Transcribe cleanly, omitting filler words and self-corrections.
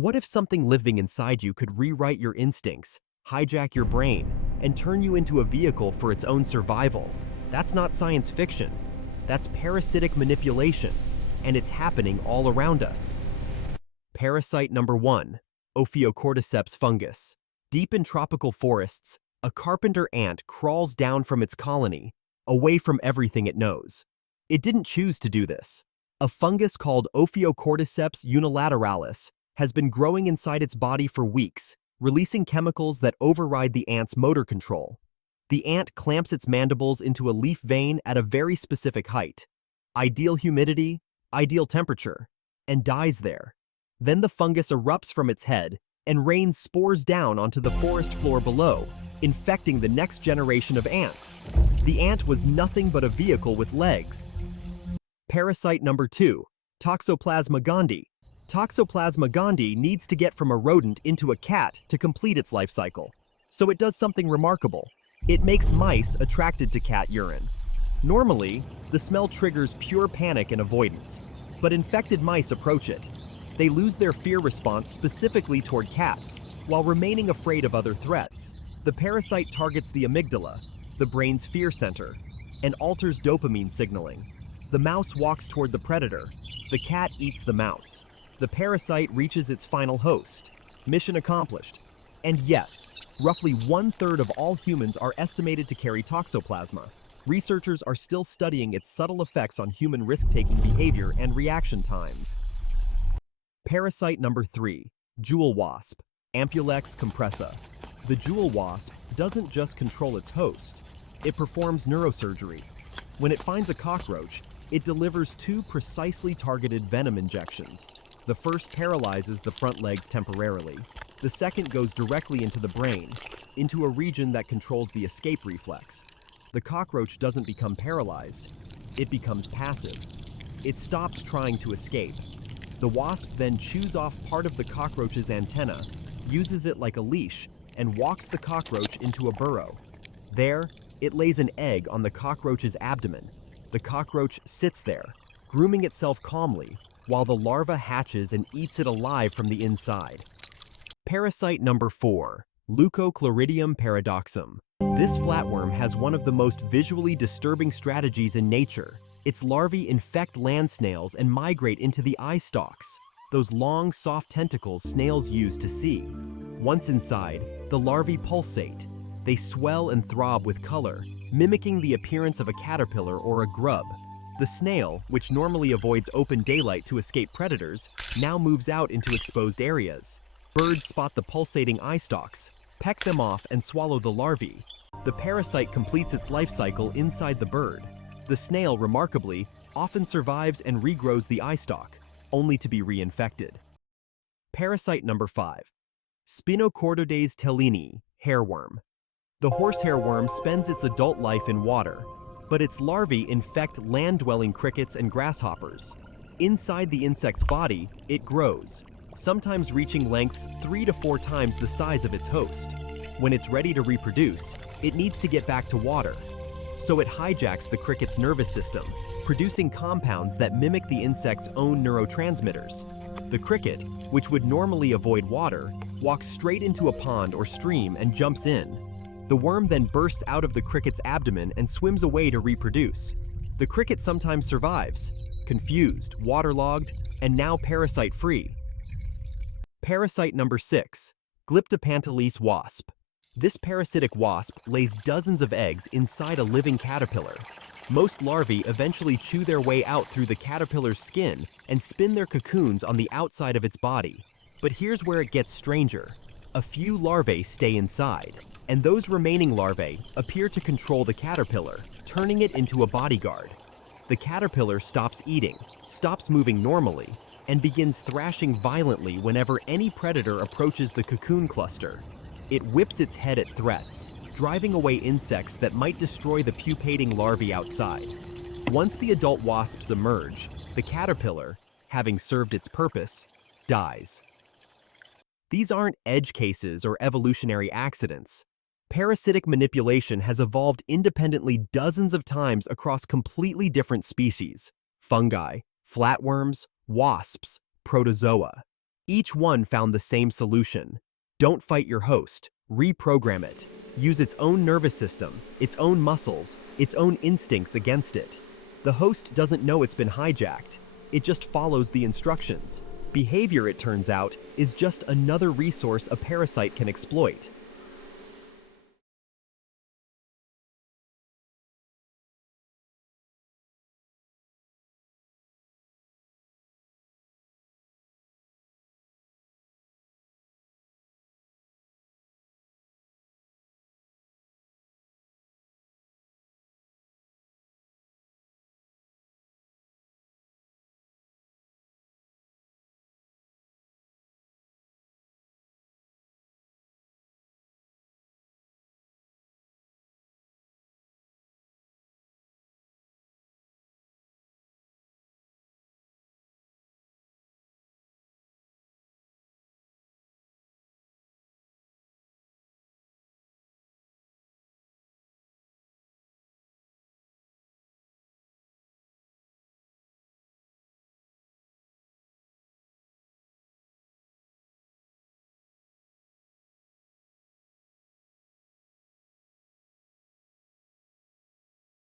What if something living inside you could rewrite your instincts, hijack your brain, and turn you into a vehicle for its own survival? That's not science fiction. That's parasitic manipulation, and it's happening all around us. Parasite number 1, Ophiocordyceps fungus. Deep in tropical forests, a carpenter ant crawls down from its colony, away from everything it knows. It didn't choose to do this. A fungus called Ophiocordyceps unilateralis has been growing inside its body for weeks, releasing chemicals that override the ant's motor control. The ant clamps its mandibles into a leaf vein at a very specific height, ideal humidity, ideal temperature, and dies there. Then the fungus erupts from its head and rains spores down onto the forest floor below, infecting the next generation of ants. The ant was nothing but a vehicle with legs. Parasite number 2, Toxoplasma gondii. Toxoplasma gondii needs to get from a rodent into a cat to complete its life cycle. So it does something remarkable. It makes mice attracted to cat urine. Normally, the smell triggers pure panic and avoidance, but infected mice approach it. They lose their fear response specifically toward cats, while remaining afraid of other threats. The parasite targets the amygdala, the brain's fear center, and alters dopamine signaling. The mouse walks toward the predator. The cat eats the mouse. The parasite reaches its final host. Mission accomplished. And yes, roughly 1/3 of all humans are estimated to carry toxoplasma. Researchers are still studying its subtle effects on human risk-taking behavior and reaction times. Parasite number 3, jewel wasp, Ampulex compressa. The jewel wasp doesn't just control its host, it performs neurosurgery. When it finds a cockroach, it delivers 2 precisely targeted venom injections. The first paralyzes the front legs temporarily. The second goes directly into the brain, into a region that controls the escape reflex. The cockroach doesn't become paralyzed, it becomes passive. It stops trying to escape. The wasp then chews off part of the cockroach's antenna, uses it like a leash, and walks the cockroach into a burrow. There, it lays an egg on the cockroach's abdomen. The cockroach sits there, grooming itself calmly, while the larva hatches and eats it alive from the inside. Parasite number 4, Leucochloridium paradoxum. This flatworm has one of the most visually disturbing strategies in nature. Its larvae infect land snails and migrate into the eye stalks, those long, soft tentacles snails use to see. Once inside, the larvae pulsate. They swell and throb with color, mimicking the appearance of a caterpillar or a grub. The snail, which normally avoids open daylight to escape predators, now moves out into exposed areas. Birds spot the pulsating eye stalks, peck them off, and swallow the larvae. The parasite completes its life cycle inside the bird. The snail, remarkably, often survives and regrows the eye stalk, only to be reinfected. Parasite number 5, Spinochordoides tellini, hairworm. The horsehair worm spends its adult life in water, but its larvae infect land-dwelling crickets and grasshoppers. Inside the insect's body, it grows, sometimes reaching lengths 3 to 4 times the size of its host. When it's ready to reproduce, it needs to get back to water. So it hijacks the cricket's nervous system, producing compounds that mimic the insect's own neurotransmitters. The cricket, which would normally avoid water, walks straight into a pond or stream and jumps in. The worm then bursts out of the cricket's abdomen and swims away to reproduce. The cricket sometimes survives, confused, waterlogged, and now parasite-free. Parasite number 6, Glyptopantales wasp. This parasitic wasp lays dozens of eggs inside a living caterpillar. Most larvae eventually chew their way out through the caterpillar's skin and spin their cocoons on the outside of its body. But here's where it gets stranger. A few larvae stay inside, and those remaining larvae appear to control the caterpillar, turning it into a bodyguard. The caterpillar stops eating, stops moving normally, and begins thrashing violently whenever any predator approaches the cocoon cluster. It whips its head at threats, driving away insects that might destroy the pupating larvae outside. Once the adult wasps emerge, the caterpillar, having served its purpose, dies. These aren't edge cases or evolutionary accidents. Parasitic manipulation has evolved independently dozens of times across completely different species: fungi, flatworms, wasps, protozoa. Each one found the same solution. Don't fight your host, reprogram it. Use its own nervous system, its own muscles, its own instincts against it. The host doesn't know it's been hijacked. It just follows the instructions. Behavior, it turns out, is just another resource a parasite can exploit.